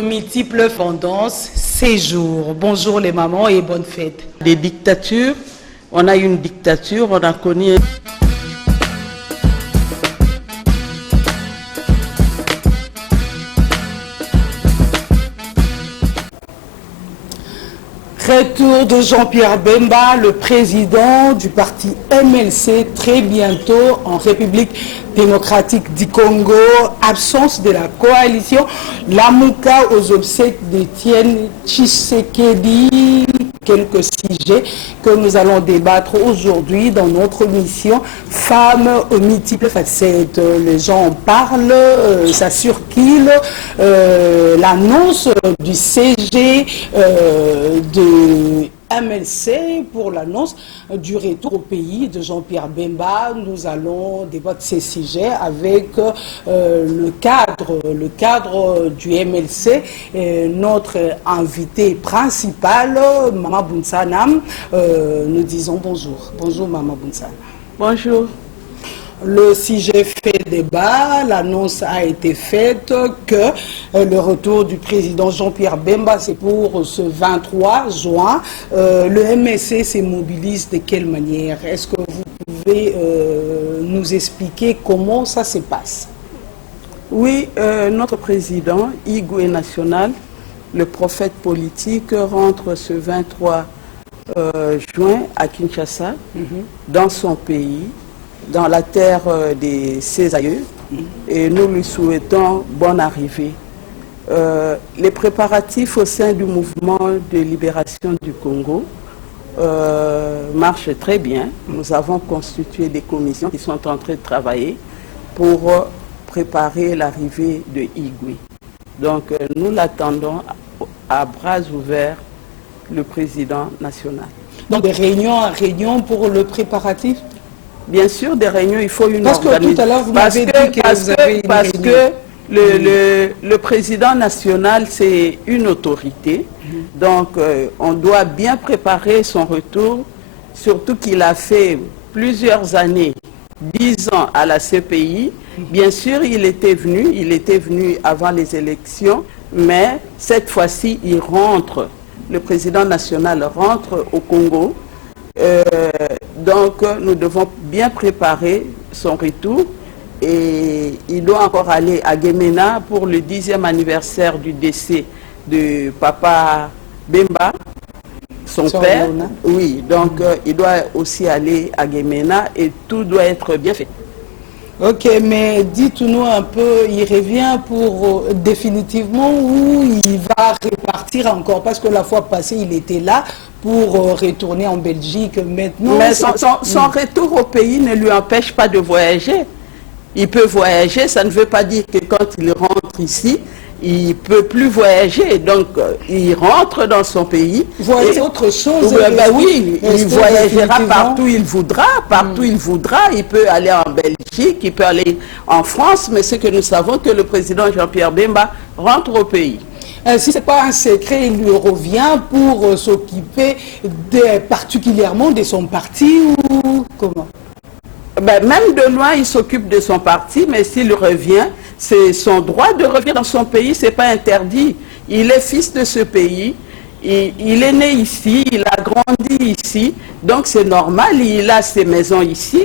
Multiples tendances, séjour. Bonjour les mamans et bonne fête. Des dictatures, on a une dictature, on a connu... Retour de Jean-Pierre Bemba, le président du parti MLC, très bientôt en République démocratique du Congo. Absence de la coalition. Lamuka aux obsèques d'Étienne Tshisekedi. Quelques sujets que nous allons débattre aujourd'hui dans notre émission Femmes aux multiples facettes. Les gens en parlent, ça circule. L'annonce du CG de MLC pour l'annonce du retour au pays de Jean-Pierre Bemba. Nous allons débattre ces sujets avec le cadre du MLC, notre invité principal, Maman Bounsanam. Nous disons bonjour. Bonjour Maman Bounsanam. Bonjour. Le sujet fait débat, l'annonce a été faite que le retour du président Jean-Pierre Bemba, c'est pour ce 23 juin. Le MSC se mobilise de quelle manière? Est-ce que vous pouvez nous expliquer comment ça se passe? Oui, notre président, Igwe national, le prophète politique, rentre ce 23 juin à Kinshasa, dans son pays, dans la terre de ses aïeux, et nous lui souhaitons bonne arrivée. Les préparatifs au sein du mouvement de libération du Congo marchent très bien. Nous avons constitué des commissions qui sont en train de travailler pour préparer l'arrivée de Igwe. Donc nous l'attendons à bras ouverts, le président national. Donc des réunions à réunion pour le préparatif? Bien sûr, des réunions, il faut une organisation. Parce que tout à l'heure, vous m'avez dit que vous avez une parce réunion. Que le président national, c'est une autorité. Donc, on doit bien préparer son retour, surtout qu'il a fait plusieurs années, 10 ans à la CPI. Bien sûr, il était venu avant les élections, mais cette fois-ci, il rentre, le président national rentre au Congo. Donc, nous devons bien préparer son retour et il doit encore aller à Gemena pour le 10e anniversaire du décès de Papa Bemba, son père. Oui, donc il doit aussi aller à Gemena et tout doit être bien fait. Ok, mais dites-nous un peu, il revient pour définitivement ou il va repartir encore? Parce que la fois passée, il était là pour retourner en Belgique. Maintenant, mais son retour au pays ne lui empêche pas de voyager. Il peut voyager, ça ne veut pas dire que quand il rentre ici, il ne peut plus voyager. Donc, il rentre dans son pays. Voyager autre chose. Oui, il voyagera partout où il voudra. Partout où il voudra. Il peut aller en Belgique, il peut aller en France. Mais ce que nous savons, que le président Jean-Pierre Bemba rentre au pays. Si ce n'est pas un secret, il lui revient pour s'occuper particulièrement de son parti ou comment? Ben, même de loin, il s'occupe de son parti, mais s'il revient, c'est son droit de revenir dans son pays, ce n'est pas interdit. Il est fils de ce pays, il est né ici, il a grandi ici, donc c'est normal, il a ses maisons ici,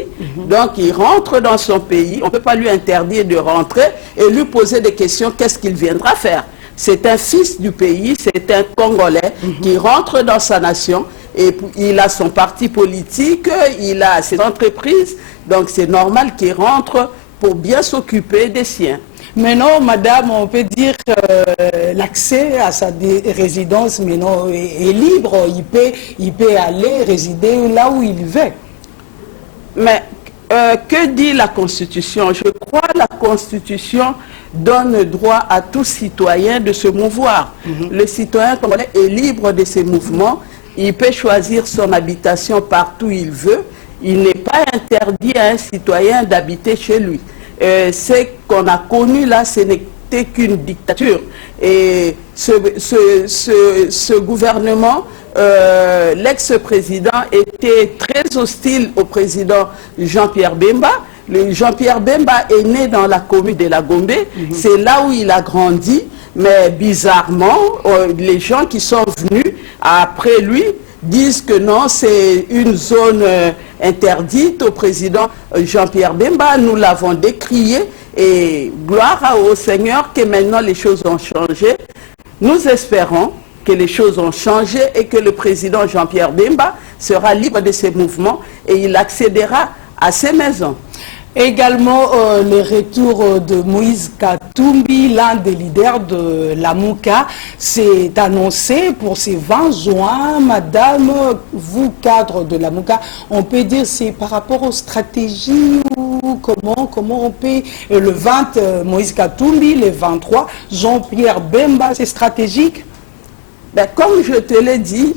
donc il rentre dans son pays, on ne peut pas lui interdire de rentrer et lui poser des questions, qu'est-ce qu'il viendra faire? C'est un fils du pays, c'est un Congolais qui rentre dans sa nation et il a son parti politique, il a ses entreprises, donc c'est normal qu'il rentre pour bien s'occuper des siens. Maintenant, madame, on peut dire que l'accès à sa résidence maintenant est libre, il peut aller résider là où il veut. Mais que dit la Constitution? Je crois que la Constitution donne droit à tout citoyen de se mouvoir. Le citoyen congolais est libre de ses mouvements, il peut choisir son habitation partout où il veut, il n'est pas interdit à un citoyen d'habiter chez lui. Ce qu'on a connu là, ce n'était qu'une dictature. Et ce gouvernement, l'ex-président était très hostile au président Jean-Pierre Bemba, Jean-Pierre Bemba est né dans la commune de la Gombe, c'est là où il a grandi, mais bizarrement, les gens qui sont venus après lui disent que non, c'est une zone interdite au président Jean-Pierre Bemba. Nous l'avons décrié et gloire au Seigneur que maintenant les choses ont changé. Nous espérons que les choses ont changé et que le président Jean-Pierre Bemba sera libre de ses mouvements et il accédera à ses maisons. Également, le retour de Moïse Katumbi, l'un des leaders de la Mouka, s'est annoncé pour ce 20 juin. Madame, vous, cadre de la Mouka, on peut dire c'est par rapport aux stratégies ou comment on peut... Le 20, Moïse Katumbi, le 23, Jean-Pierre Bemba, c'est stratégique? Ben, comme je te l'ai dit,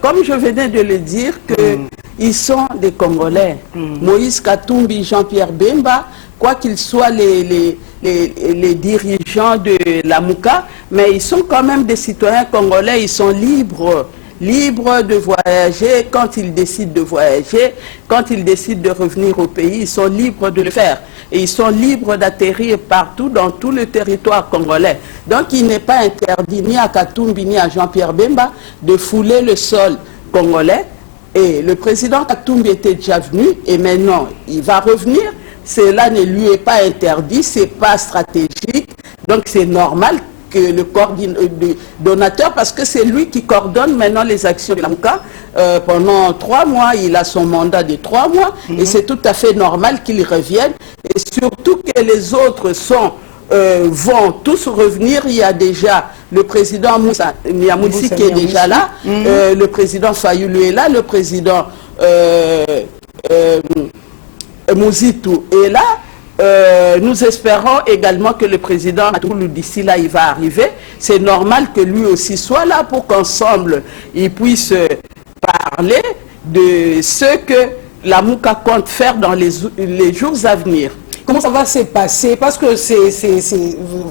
comme je venais de le dire, que ils sont des Congolais. Moïse Katumbi, Jean-Pierre Bemba, quoi qu'ils soient les dirigeants de la Mouka, mais ils sont quand même des citoyens congolais, ils sont libres de voyager quand ils décident de voyager, quand ils décident de revenir au pays, ils sont libres de le faire. Et ils sont libres d'atterrir partout dans tout le territoire congolais. Donc il n'est pas interdit ni à Katumbi ni à Jean-Pierre Bemba de fouler le sol congolais. Et le président Katumbi était déjà venu et maintenant il va revenir. Cela ne lui est pas interdit, c'est pas stratégique. Donc c'est normal que le coordonnateur, parce que c'est lui qui coordonne maintenant les actions de la Mouka pendant 3 mois, il a son mandat de 3 mois et c'est tout à fait normal qu'il revienne et surtout que les autres vont tous revenir. Il y a déjà le président Moussa Niamoussi qui est déjà là, le président Fayoulou est là, le président Mouzitou est là. Nous espérons également que le président Matoulou d'ici là, il va arriver. C'est normal que lui aussi soit là pour qu'ensemble, ils puissent parler de ce que la Mouka compte faire dans les jours à venir. Comment ça va se passer? Parce que c'est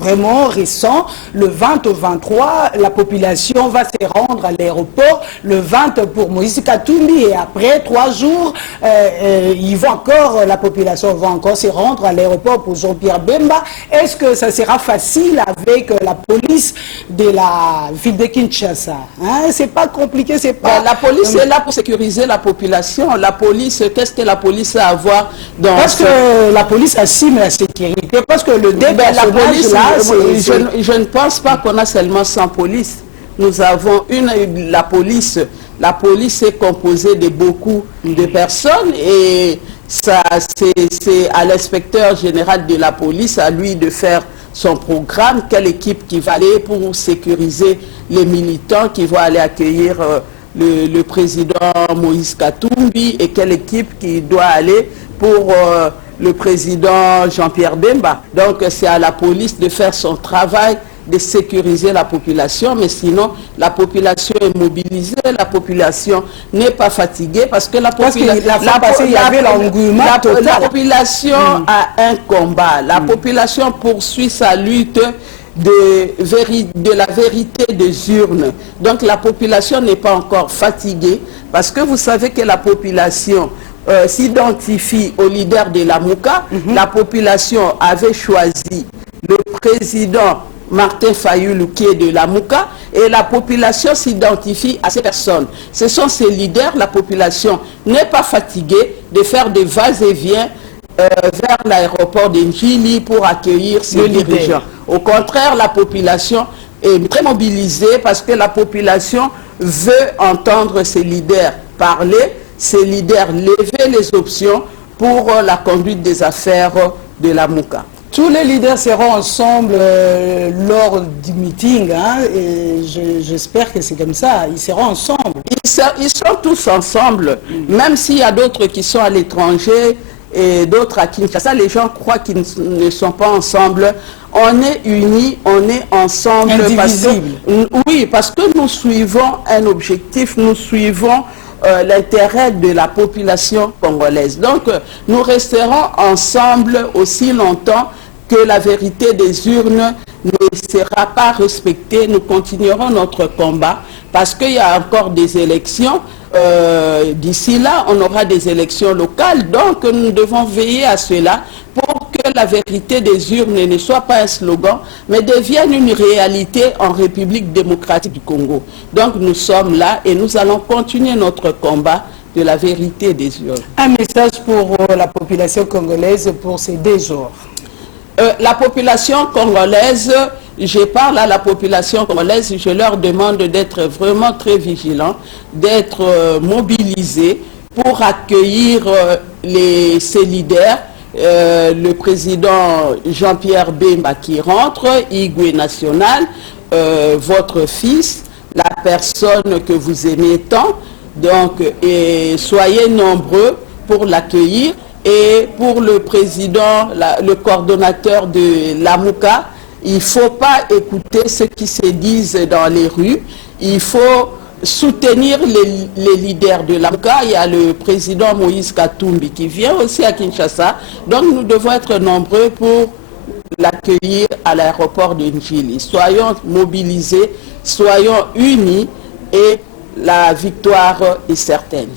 vraiment récent. Le 20 au 23, la population va se rendre à l'aéroport. Le 20 pour Moïse Katumbi. Et après 3 jours, la population va encore se rendre à l'aéroport pour Jean-Pierre Bemba. Est-ce que ça sera facile avec la police de la ville de Kinshasa? Hein? C'est pas compliqué, c'est pas... La police est là pour sécuriser la population. La police, qu'est-ce que la police a à voir dans... Parce que la police assume la sécurité, parce que le la police, là, je ne pense pas qu'on a seulement 100 polices. Nous avons la police est composée de beaucoup de personnes et ça c'est à l'inspecteur général de la police, à lui de faire son programme, quelle équipe qui va aller pour sécuriser les militants qui vont aller accueillir le président Moïse Katumbi et quelle équipe qui doit aller pour le président Jean-Pierre Bemba. Donc c'est à la police de faire son travail, de sécuriser la population, mais sinon la population est mobilisée, la population n'est pas fatiguée parce que la population a un combat, la population poursuit sa lutte de la vérité des urnes. Donc la population n'est pas encore fatiguée parce que vous savez que la population s'identifie au leader de la Mouka. La population avait choisi le président Martin Fayoulou qui est de la Mouka et la population s'identifie à ces personnes. Ce sont ces leaders, la population n'est pas fatiguée de faire des va-et-vient vers l'aéroport de Njili pour accueillir ses dirigeants. Au contraire, la population est très mobilisée parce que la population veut entendre ses leaders parler, ces leaders lever les options pour la conduite des affaires de la Mouka. Tous les leaders seront ensemble lors du meeting, hein, et j'espère que c'est comme ça, ils seront ensemble. Ils sont tous ensemble, même s'il y a d'autres qui sont à l'étranger et d'autres à Kinshasa, les gens croient qu'ils ne sont pas ensemble. On est unis, on est ensemble. Indivisible. Parce que nous suivons un objectif, nous suivons l'intérêt de la population congolaise. Donc, nous resterons ensemble aussi longtemps que la vérité des urnes ne sera pas respectée, nous continuerons notre combat parce qu'il y a encore des élections. D'ici là, on aura des élections locales, donc nous devons veiller à cela pour que la vérité des urnes ne soit pas un slogan, mais devienne une réalité en République démocratique du Congo. Donc nous sommes là et nous allons continuer notre combat de la vérité des urnes. Un message pour la population congolaise pour ces 2 jours. La population congolaise, je parle à la population congolaise, je leur demande d'être vraiment très vigilants, d'être mobilisés pour accueillir ces leaders, le président Jean-Pierre Bemba qui rentre, Igwe National, votre fils, la personne que vous aimez tant, donc soyez nombreux pour l'accueillir. Et pour le président, le coordonnateur de l'AMUCA, il ne faut pas écouter ce qui se disent dans les rues. Il faut soutenir les leaders de l'AMUCA. Il y a le président Moïse Katumbi qui vient aussi à Kinshasa. Donc nous devons être nombreux pour l'accueillir à l'aéroport de Njili. Soyons mobilisés, soyons unis et la victoire est certaine.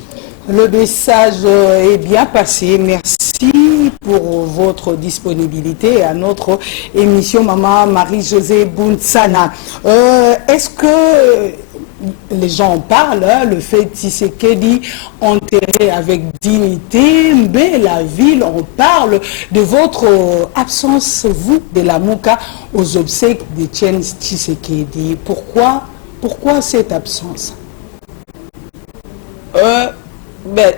Le message est bien passé. Merci pour votre disponibilité à notre émission Maman Marie-Josée Bounsana. Est-ce que les gens en parlent, hein, le fait Tshisekedi enterré avec dignité, mais la ville, on parle de votre absence, vous, de la MOUCA, aux obsèques d'Etienne Tshisekedi. Pourquoi cette absence?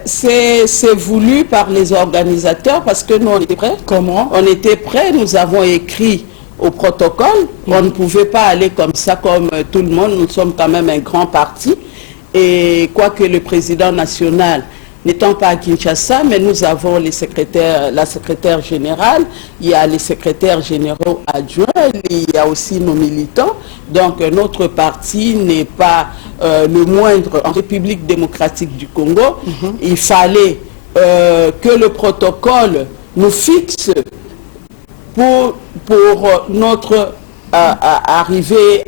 C'est voulu par les organisateurs parce que nous on était prêts. Comment? On était prêts, nous avons écrit au protocole. On ne pouvait pas aller comme ça comme tout le monde, nous sommes quand même un grand parti. Et quoique le président national n'étant pas à Kinshasa, mais nous avons la secrétaire générale, il y a les secrétaires généraux adjoints, il y a aussi nos militants. Donc notre parti n'est pas le moindre en République démocratique du Congo. Il fallait que le protocole nous fixe pour notre arrivée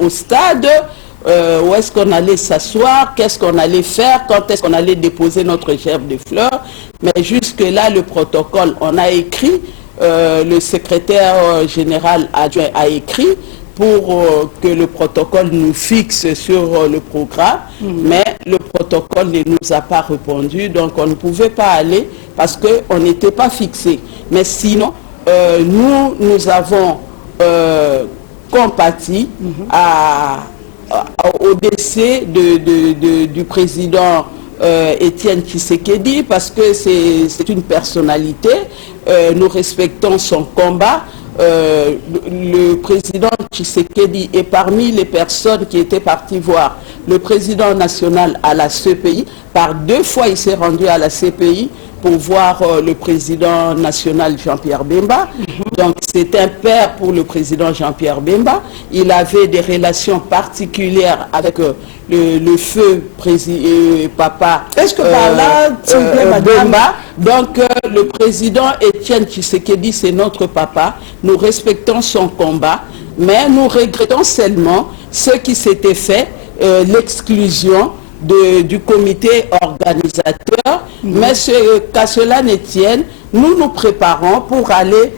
au stade. Où est-ce qu'on allait s'asseoir, qu'est-ce qu'on allait faire, quand est-ce qu'on allait déposer notre gerbe de fleurs. Mais jusque-là, le protocole, on a écrit, le secrétaire général adjoint a écrit pour que le protocole nous fixe sur le programme, mais le protocole ne nous a pas répondu, donc on ne pouvait pas aller parce qu'on n'était pas fixé. Mais sinon, nous avons compati au décès du président Etienne Tshisekedi parce que c'est une personnalité, nous respectons son combat. Le président Tshisekedi est parmi les personnes qui étaient parties voir le président national à la CPI. Par 2 fois, il s'est rendu à la CPI pour voir le président national Jean-Pierre Bemba. Donc c'est un père pour le président Jean-Pierre Bemba. Il avait des relations particulières avec le feu papa Est-ce que par là, Bemba. Donc le président Etienne Tshisekedi, c'est notre papa. Nous respectons son combat, mais nous regrettons seulement ce qui s'était fait, l'exclusion du comité organisateur, mais qu'à cela ne tienne, nous nous préparons pour aller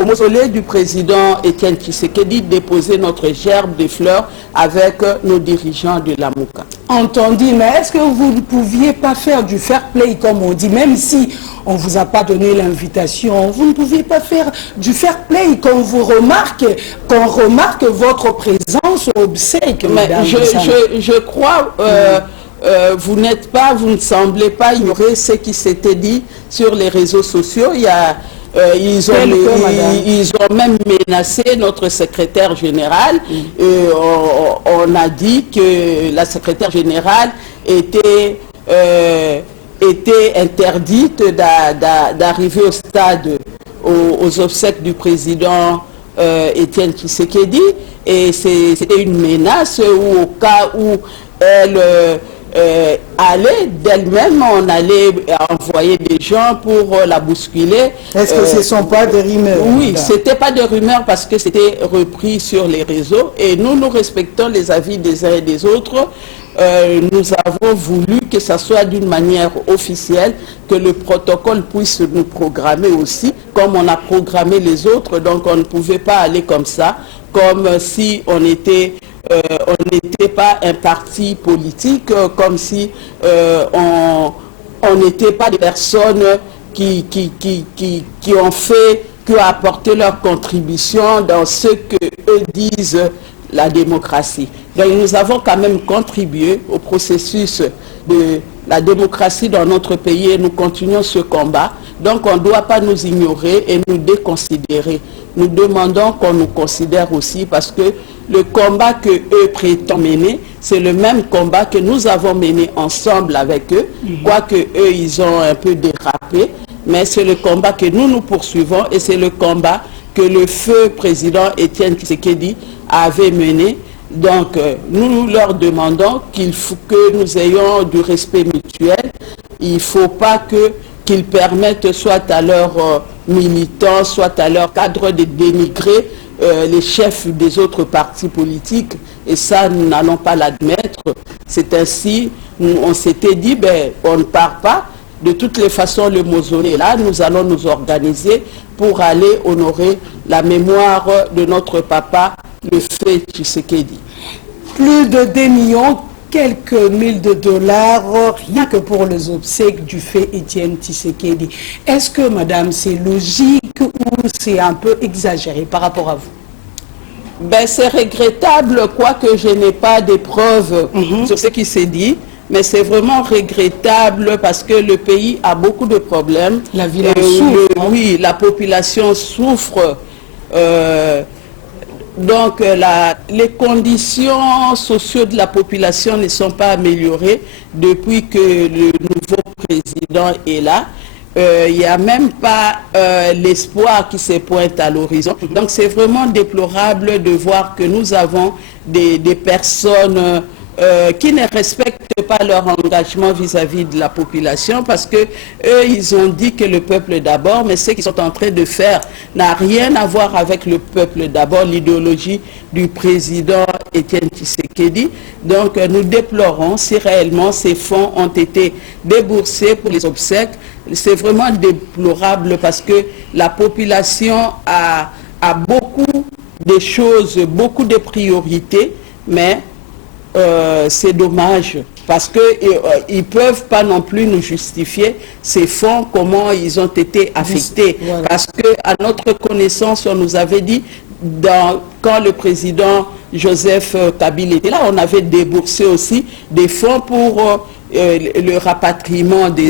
au mausolée du président Etienne Tshisekedi déposer notre gerbe de fleurs avec nos dirigeants de la MOUCA. Entendu, mais est-ce que vous ne pouviez pas faire du fair play comme on dit, même si on ne vous a pas donné l'invitation, vous ne pouviez pas faire du fair play qu'on vous remarque, qu'on remarque votre présence au obsèques. Mais je crois, vous ne semblez pas ignorer ce qui s'était dit sur les réseaux sociaux. Ils ont même menacé notre secrétaire général. On a dit que la secrétaire générale était interdite d'arriver au stade, aux obsèques du président Etienne Tshisekedi. Et c'était une menace où au cas où allait d'elle-même, on allait envoyer des gens pour la bousculer. Est-ce que ce ne sont pas des rumeurs? Oui, ce n'était pas des rumeurs parce que c'était repris sur les réseaux et nous respectons les avis des uns et des autres. Nous avons voulu que ça soit d'une manière officielle, que le protocole puisse nous programmer aussi, comme on a programmé les autres. Donc on ne pouvait pas aller comme ça, comme si on n'était pas un parti politique, comme si on n'était pas des personnes qui ont apporté leur contribution dans ce que eux disent la démocratie. Donc nous avons quand même contribué au processus de la démocratie dans notre pays et nous continuons ce combat. Donc on ne doit pas nous ignorer et nous déconsidérer. Nous demandons qu'on nous considère aussi parce que le combat que eux prétendent mener, c'est le même combat que nous avons mené ensemble avec eux, quoique eux ils ont un peu dérapé, mais c'est le combat que nous poursuivons et c'est le combat que le feu président Étienne Tshisekedi avait mené. Donc, nous leur demandons que nous ayons du respect mutuel. Il ne faut pas qu'ils permettent soit à leurs militants, soit à leurs cadres de dénigrer les chefs des autres partis politiques. Et ça, nous n'allons pas l'admettre. C'est ainsi, on s'était dit, on ne part pas. De toutes les façons, le mausolée est là. Nous allons nous organiser pour aller honorer la mémoire de notre papa, le feu Tshisekedi. Plus de 2 millions, quelques mille de dollars, rien que pour les obsèques du feu Étienne Tshisekedi. Est-ce que, madame, c'est logique ou c'est un peu exagéré par rapport à vous? C'est regrettable, quoique je n'ai pas de preuves sur ce qui s'est dit. Mais c'est vraiment regrettable parce que le pays a beaucoup de problèmes. La ville souffre. Oui, la population souffre. Donc, les conditions sociales de la population ne sont pas améliorées depuis que le nouveau président est là. Il n'y a même pas l'espoir qui se pointe à l'horizon. Donc, c'est vraiment déplorable de voir que nous avons des personnes qui ne respectent pas leur engagement vis-à-vis de la population parce que eux, ils ont dit que le peuple d'abord, mais ce qu'ils sont en train de faire n'a rien à voir avec le peuple d'abord, l'idéologie du président Étienne Tshisekedi. Donc nous déplorons si réellement ces fonds ont été déboursés pour les obsèques. C'est vraiment déplorable parce que la population a beaucoup de choses, beaucoup de priorités, mais c'est dommage parce qu'ils ne peuvent pas non plus nous justifier ces fonds, comment ils ont été affectés. Voilà. Parce qu'à notre connaissance, on nous avait dit, quand le président Joseph Kabila était là, on avait déboursé aussi des fonds pour le rapatriement de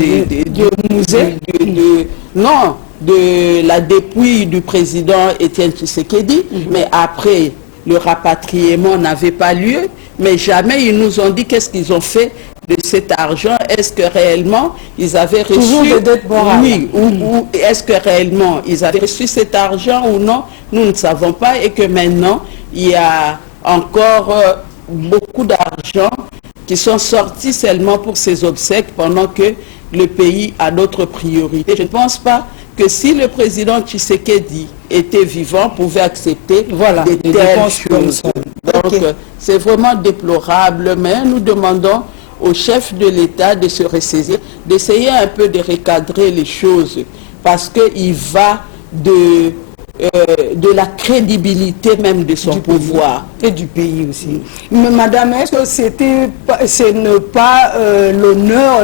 la dépouille du président Étienne Tshisekedi. Mais après, le rapatriement n'avait pas lieu, mais jamais ils nous ont dit qu'est-ce qu'ils ont fait de cet argent. Est-ce que réellement ils avaient reçu... Toujours des dettes morales. Oui, ou est-ce que réellement ils avaient reçu cet argent ou non? Nous ne savons pas et que maintenant, il y a encore beaucoup d'argent qui sont sortis seulement pour ces obsèques pendant que le pays a d'autres priorités. Je ne pense pas que si le président Tshisekedi était vivant, pouvait accepter des telles choses. Donc, c'est vraiment déplorable, mais nous demandons au chef de l'État de se ressaisir, d'essayer un peu de recadrer les choses, parce qu'il va de la crédibilité même de son pouvoir. Et du pays aussi. Mais madame, est-ce que ce n'est pas l'honneur,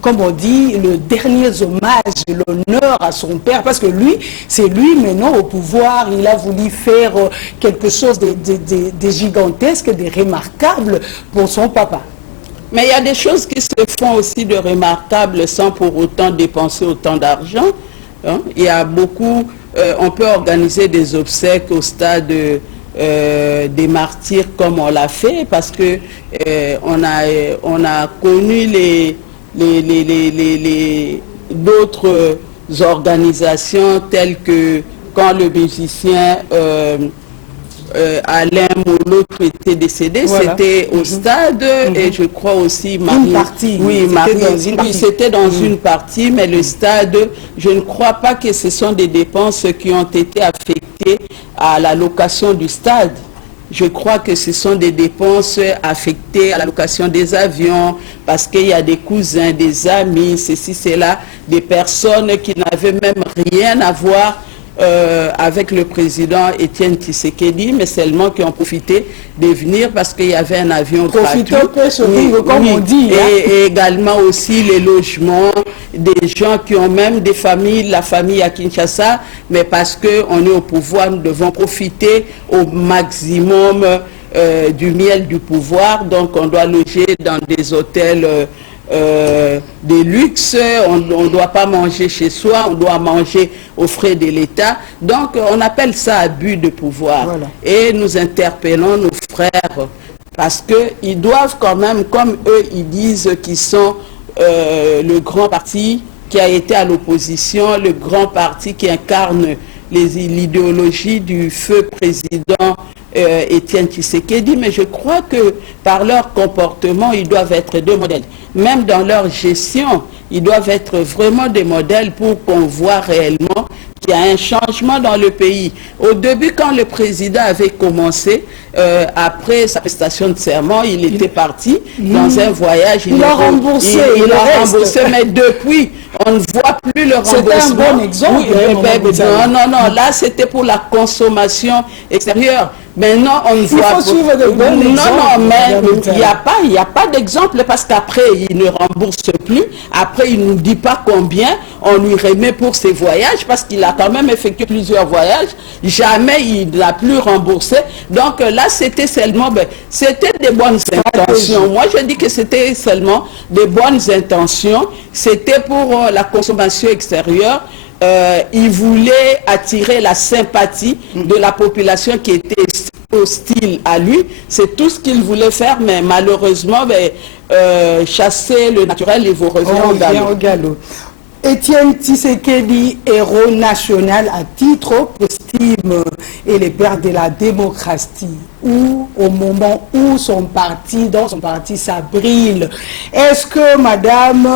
comme on dit, le dernier hommage, l'honneur à son père? Parce que lui, c'est lui maintenant au pouvoir, il a voulu faire quelque chose de gigantesque, de remarquable pour son papa. Mais il y a des choses qui se font aussi de remarquables sans pour autant dépenser autant d'argent. Hein? Il y a beaucoup... on peut organiser des obsèques au stade des martyrs comme on l'a fait parce que on a connu d'autres organisations telles que quand le musicien Alain Molo était décédé, Voilà. c'était au stade, et je crois aussi Marie. Une partie. Oui, c'était dans partie. une partie, mais le stade, je ne crois pas que ce sont des dépenses qui ont été affectées à la location du stade. Je crois que ce sont des dépenses affectées à la location des avions, parce qu'il y a des cousins, des amis, ceci, cela, des personnes qui n'avaient même rien à voir avec le président Étienne Tshisekedi, mais seulement qui ont profité de venir parce qu'il y avait un avion gratuit. Comme on dit. Et également aussi les logements, des gens qui ont même des familles, la famille à Kinshasa, mais parce qu'on est au pouvoir, nous devons profiter au maximum du miel du pouvoir, donc on doit loger dans des hôtels des luxes, on ne doit pas manger chez soi, on doit manger aux frais de l'État. Donc on appelle ça abus de pouvoir. Voilà. Et nous interpellons nos frères parce qu'ils doivent quand même, comme eux, ils disent qu'ils sont le grand parti qui a été à l'opposition, le grand parti qui incarne l'idéologie du feu président Étienne Tshisekedi, mais je crois que par leur comportement, ils doivent être deux modèles. Même dans leur gestion, ils doivent être vraiment des modèles pour qu'on voit réellement qu'il y a un changement dans le pays. Au début, quand le président avait commencé, après sa prestation de serment, il était parti dans un voyage. Il a remboursé. Il a remboursé, mais depuis, on ne voit plus le remboursement. C'était un bon exemple. Oui, non, là c'était pour la consommation extérieure. Maintenant, on ne voit pas. Il faut suivre de bons exemples. Non, mais il n'y a pas d'exemple parce qu'après, il ne rembourse plus. Après, il ne nous dit pas combien on lui remet pour ses voyages parce qu'il a quand même effectué plusieurs voyages. Jamais il n'a plus remboursé. Donc là, c'était seulement, c'était des bonnes intentions. Moi, je dis que c'était seulement des bonnes intentions. C'était pour la consommation extérieure. Il voulait attirer la sympathie de la population qui était hostile à lui. C'est tout ce qu'il voulait faire, mais malheureusement, chasser le naturel, il vous revient au galop. Étienne Tshisekedi, héros national à titre posthume et le père de la démocratie, où au moment où dans son parti, ça brille. Est-ce que, madame,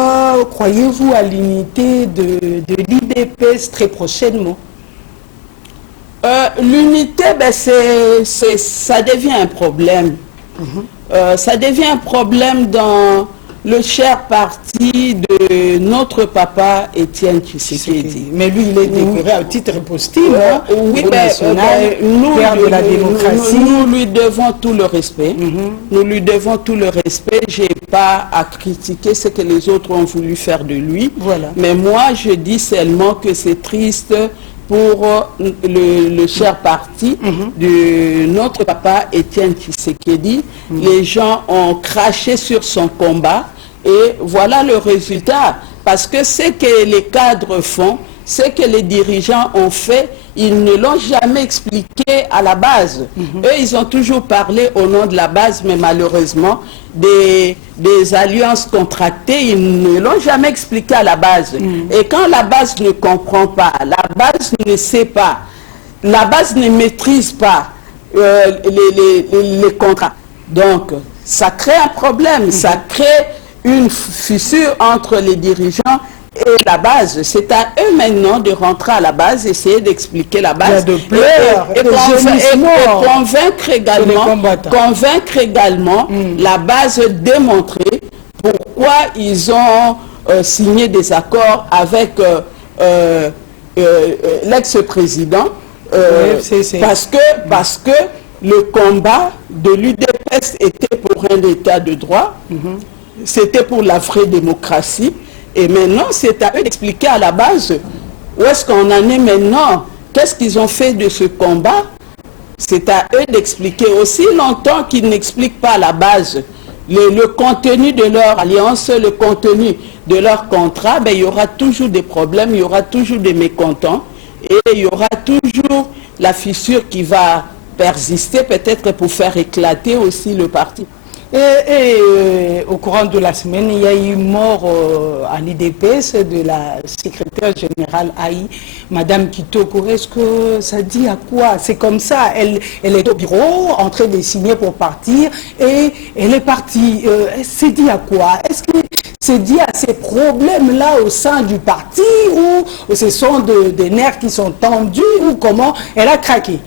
croyez-vous à l'unité de l'IDPS très prochainement? L'unité, ça devient un problème. Ça devient un problème dans le cher parti de notre papa Étienne Tshisekedi. Mais lui, il est décoré à titre posthume, oui, nous, père de la démocratie. Nous lui devons tout le respect. Nous lui devons tout le respect. Je n'ai pas à critiquer ce que les autres ont voulu faire de lui. Voilà. Mais moi, je dis seulement que c'est triste pour le cher parti de notre papa Étienne Tshisekedi. Les gens ont craché sur son combat et voilà le résultat. Parce que ce que les cadres font, ce que les dirigeants ont fait, ils ne l'ont jamais expliqué à la base. Eux, ils ont toujours parlé au nom de la base, mais malheureusement, des alliances contractées, ils ne l'ont jamais expliqué à la base. Et quand la base ne comprend pas, la base ne sait pas, la base ne maîtrise pas les contrats. Donc, ça crée un problème, ça crée une fissure entre les dirigeants et la base. C'est à eux maintenant de rentrer à la base, essayer d'expliquer la base et convaincre également la base, démontrer pourquoi ils ont signé des accords avec l'ex-président parce que le combat de l'UDPS était pour un état de droit, c'était pour la vraie démocratie. Et maintenant, c'est à eux d'expliquer à la base où est-ce qu'on en est maintenant. Qu'est-ce qu'ils ont fait de ce combat? C'est à eux d'expliquer. Aussi longtemps qu'ils n'expliquent pas à la base le contenu de leur alliance, le contenu de leur contrat, il y aura toujours des problèmes, il y aura toujours des mécontents et il y aura toujours la fissure qui va persister peut-être pour faire éclater aussi le parti. Au courant de la semaine, il y a eu mort à l'IDPS de la secrétaire générale AI, Madame Kitoko. Est-ce que ça dit à quoi? C'est comme ça, elle est au bureau en train de signer pour partir et elle est partie. C'est dit à quoi? Est-ce que c'est dit à ces problèmes-là au sein du parti ou ce sont des nerfs qui sont tendus ou comment elle a craqué?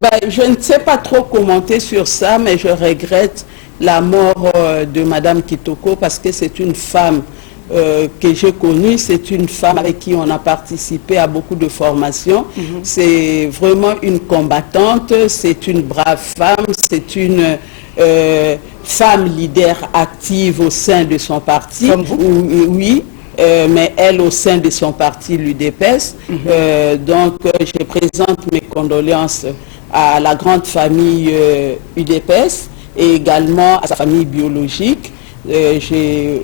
Ben, je ne sais pas trop commenter sur ça, mais je regrette la mort de Madame Kitoko parce que c'est une femme que j'ai connue, c'est une femme avec qui on a participé à beaucoup de formations. C'est vraiment une combattante, c'est une brave femme, c'est une femme leader active au sein de son parti. Comme vous? Oui. Mais elle au sein de son parti, l'UDPS. Donc, je présente mes condoléances à la grande famille UDPS et également à sa famille biologique. J'ai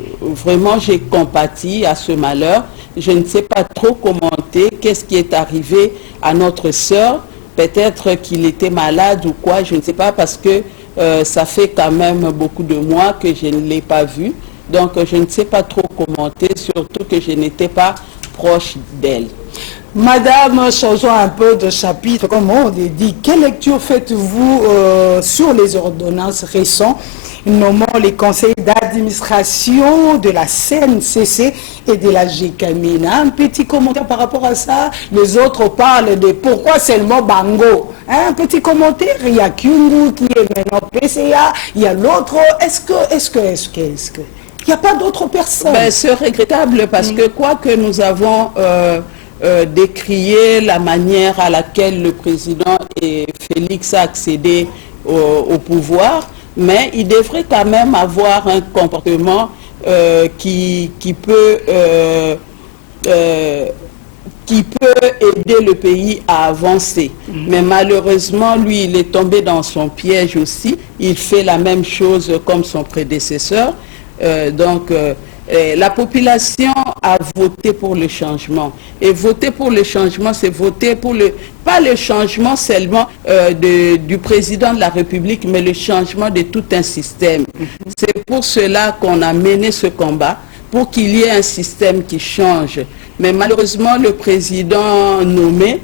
compati à ce malheur. Je ne sais pas trop commenter qu'est-ce qui est arrivé à notre sœur. Peut-être qu'il était malade ou quoi, je ne sais pas, parce que ça fait quand même beaucoup de mois que je ne l'ai pas vue. Donc, je ne sais pas trop commenter, surtout que je n'étais pas proche d'elle. Madame, changeons un peu de chapitre, comme on dit. Quelle lecture faites-vous sur les ordonnances récentes, nommant les conseils d'administration de la CNCC et de la GKMINA? Un petit commentaire par rapport à ça. Les autres parlent de pourquoi seulement Bango. Un petit commentaire. Il y a Kyungu qui est maintenant PCA. Il y a l'autre. Est-ce que il n'y a pas d'autres personnes? Ben, c'est regrettable parce que quoi que nous avons décrié la manière à laquelle le président et Félix a accédé au pouvoir, mais il devrait quand même avoir un comportement qui peut aider le pays à avancer. Mais malheureusement, lui, il est tombé dans son piège aussi. Il fait la même chose comme son prédécesseur. La population a voté pour le changement. Et voter pour le changement, c'est voter pour pas le changement seulement du président de la République, mais le changement de tout un système. C'est pour cela qu'on a mené ce combat, pour qu'il y ait un système qui change. Mais malheureusement, le président nommé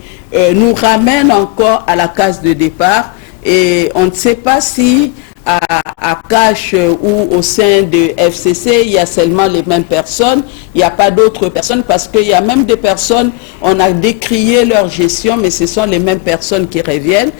nous ramène encore à la case de départ et on ne sait pas si à Cache ou au sein de FCC, il y a seulement les mêmes personnes, il n'y a pas d'autres personnes parce qu'il y a même des personnes, on a décrié leur gestion, mais ce sont les mêmes personnes qui reviennent.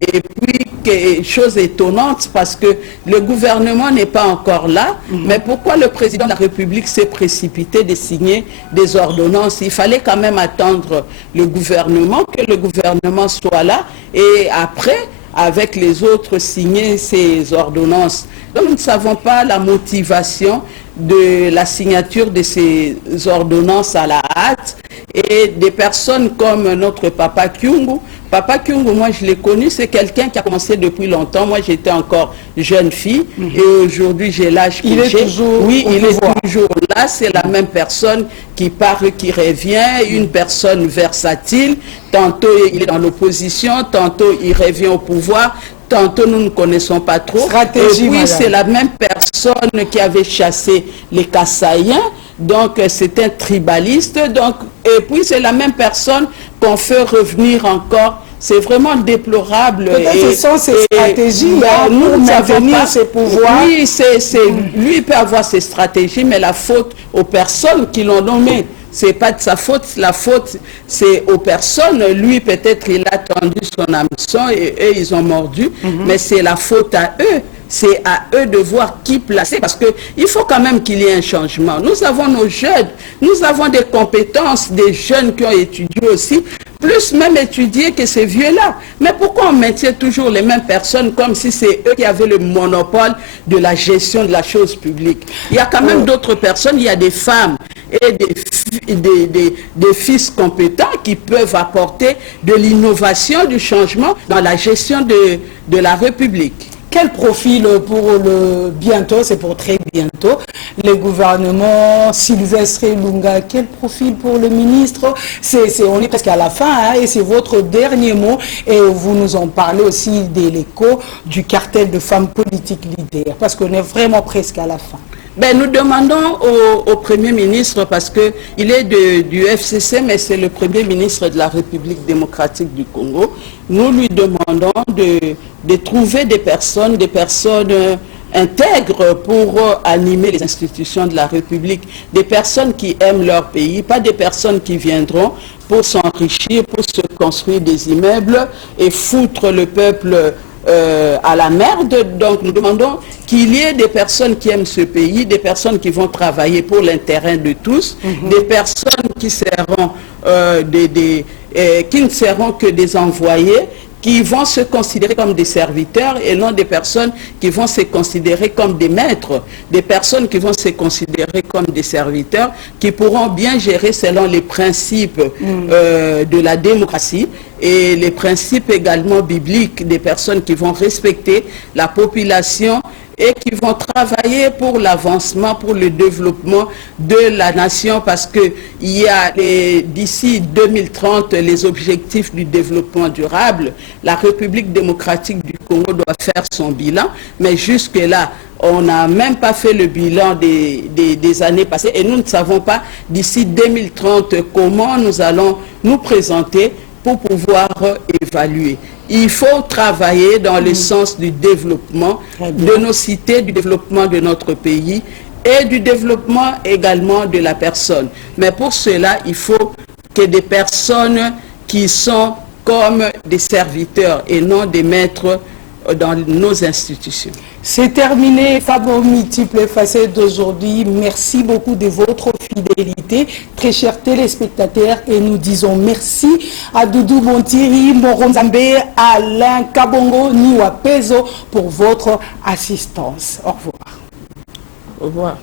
Et puis, chose étonnante, parce que le gouvernement n'est pas encore là, mais pourquoi le président de la République s'est précipité de signer des ordonnances? Il fallait quand même attendre le gouvernement, que le gouvernement soit là, et après, avec les autres, signer ces ordonnances. Donc, nous ne savons pas la motivation de la signature de ces ordonnances à la hâte. Et des personnes comme notre Papa Kyungu. Papa Kyungu, moi je l'ai connu, c'est quelqu'un qui a commencé depuis longtemps. Moi j'étais encore jeune fille et aujourd'hui j'ai l'âge que j'ai. Il est toujours là, c'est la même personne qui part, qui revient, une personne versatile. Tantôt il est dans l'opposition, tantôt il revient au pouvoir. Tantôt, nous ne connaissons pas trop. Stratégie, et puis, c'est madame. la même personne qui avait chassé les Kassaïens. Donc, c'est un tribaliste. Donc, et puis, c'est la même personne qu'on fait revenir encore. C'est vraiment déplorable. Peut-être ce sont ces stratégies nous pour maintenir ses pouvoirs. Oui, lui, il peut avoir ses stratégies, mais la faute aux personnes qui l'ont nommé. C'est pas de sa faute, la faute c'est aux personnes. Lui peut-être il a tendu son hameçon et eux ils ont mordu, mais c'est la faute à eux. C'est à eux de voir qui placer parce qu'il faut quand même qu'il y ait un changement. Nous avons nos jeunes, nous avons des compétences, des jeunes qui ont étudié aussi, plus même étudié que ces vieux-là. Mais pourquoi on maintient toujours les mêmes personnes comme si c'est eux qui avaient le monopole de la gestion de la chose publique? Il y a quand même d'autres personnes, il y a des femmes et des fils compétents qui peuvent apporter de l'innovation, du changement dans la gestion de la République. Quel profil pour le bientôt, c'est pour très bientôt, le gouvernement Sylvestre Ilunga, quel profil pour le ministre? On est presque à la fin, hein, et c'est votre dernier mot, et vous nous en parlez aussi de l'écho du cartel de femmes politiques leaders, parce qu'on est vraiment presque à la fin. Ben, nous demandons au Premier ministre, parce qu'il est du FCC, mais c'est le Premier ministre de la République démocratique du Congo, nous lui demandons de trouver des personnes intègres pour animer les institutions de la République, des personnes qui aiment leur pays, pas des personnes qui viendront pour s'enrichir, pour se construire des immeubles et foutre le peuple à la merde. Donc nous demandons qu'il y ait des personnes qui aiment ce pays, des personnes qui vont travailler pour l'intérêt de tous, des personnes qui seront qui ne seront que des envoyés, qui vont se considérer comme des serviteurs et non des personnes qui vont se considérer comme des maîtres, des personnes qui vont se considérer comme des serviteurs, qui pourront bien gérer selon les principes de la démocratie et les principes également bibliques, des personnes qui vont respecter la population et qui vont travailler pour l'avancement, pour le développement de la nation, parce qu'il y a d'ici 2030 les objectifs du développement durable. La République démocratique du Congo doit faire son bilan, mais jusque-là, on n'a même pas fait le bilan des années passées et nous ne savons pas d'ici 2030 comment nous allons nous présenter pour pouvoir évaluer. Il faut travailler dans le sens du développement de nos cités, du développement de notre pays et du développement également de la personne. Mais pour cela, il faut que des personnes qui sont comme des serviteurs et non des maîtres dans nos institutions. C'est terminé, Femmes aux multiples facettes d'aujourd'hui. Merci beaucoup de votre fidélité, très chers téléspectateurs, et nous disons merci à Doudou Montiri, Moronzambe, Alain Kabongo, Niwa Pezo pour votre assistance. Au revoir. Au revoir.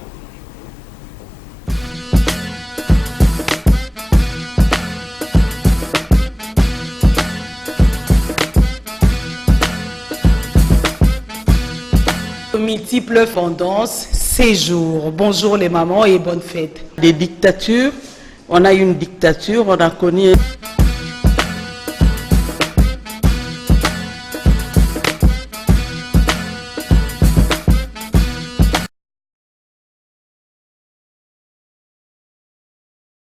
Multiples tendances, séjours. Bonjour les mamans et bonne fête. Des dictatures, on a eu une dictature, on a connu